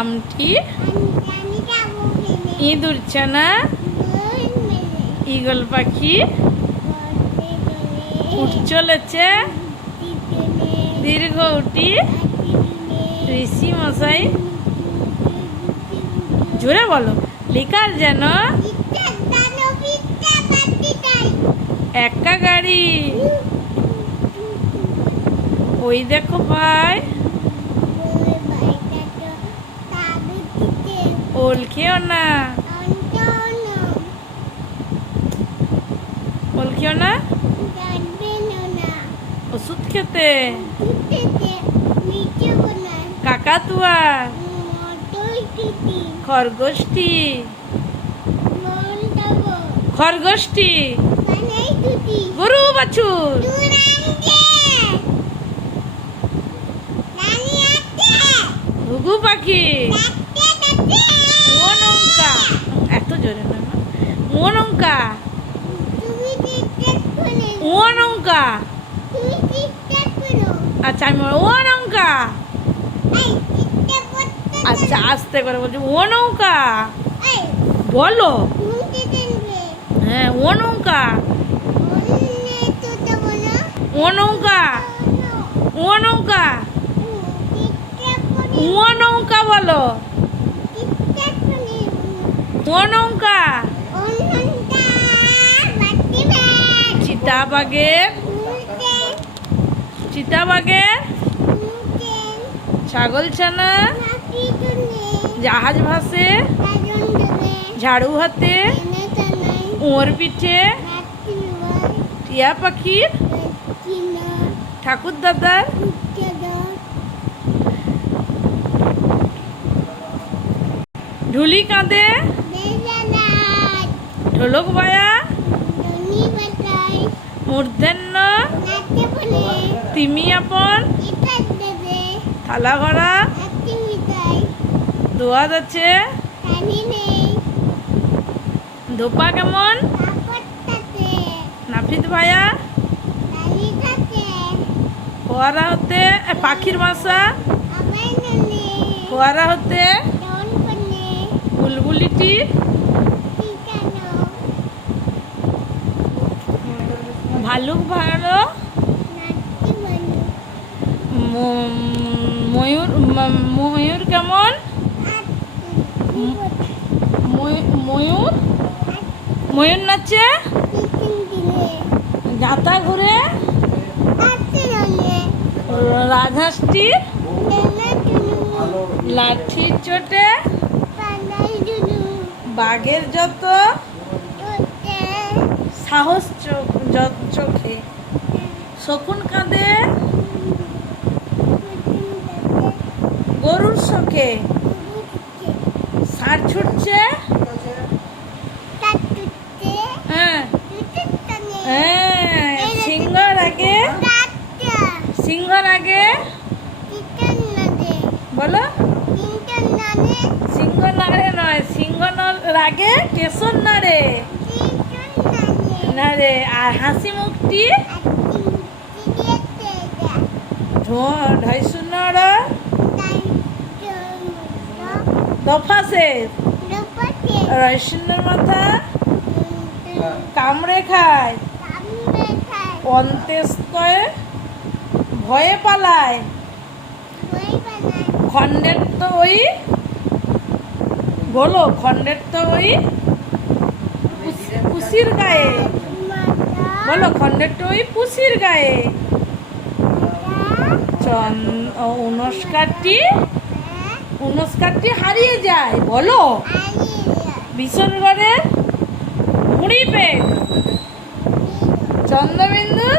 আমটি ইঁদুর ছানা ঈগল পাখি উঠ চলেছে দীর্ঘ উটি ঋষি মশাই জোরে বলো লিকার যেন একা গাড়ি ওই দেখো ভাই ওল খেও না ওল খেও না ওষুধ খেতে কাকাতুয়া খরগোশটি খরগোশটি গরু বাছুর ঘুঘু পাখি মনঙ্কা এত জোরে না মনঙ্কা মনঙ্কা আচ্ছা আমি ও নৌকা আচ্ছা আস্তে করে বলছি ও নৌকা বলো হ্যাঁ ও নৌকা ও নৌকা ও নৌকা ও নৌকা বলো ও নৌকা চিতাবাঘের চিতাবাঘের ছাগল ছানা জাহাজ ভাসে ঝাড়ু হাতে ওর পিঠে টিয়া পাখির ঠাকুর দাদার ঢুলি কাঁদে ঢোলক বায়া মূর্ধন্য তিমি আপন থালা ভরা দোয়াদ আছে ধোপা কেমন নাফিদ ভাইয়া ফোয়ারা হতে পাখির বাসা ফোয়ারা হতে বুলবুলিটি ভালুক ভালো ময়ূর ময়ূর কেমন ময়ূর ময়ূর নাচে যাতা ঘুরে রাজহাঁসটি লাঠির চোটে বাঘের যত সাহস চোখে শকুন কাঁদে গরুর শোকে ষাঁড় ছুটছে হ্যাঁ হ্যাঁ সিংহর আগে বলো সিংহ নাড়ে নয় সিংহ রাগে স্টেশন নাড়ে নাড়ে আর হাসি মুখটি ঢাই শূন্য দফা শেষ রয়শূন্যের মাথা কামড়ে খায় অন্ত্যেষ্টয়ে ভয়ে পালায় খণ্ডের তো ওই বলো খণ্ডের তো ওই পুষির গায়ে বলো খণ্ডের তো ওই পুষির গায়ে উনস্কারটি হারিয়ে যায় বলো ভীষণ ঘরে মুড়ি পেট চন্দ্রবিন্দু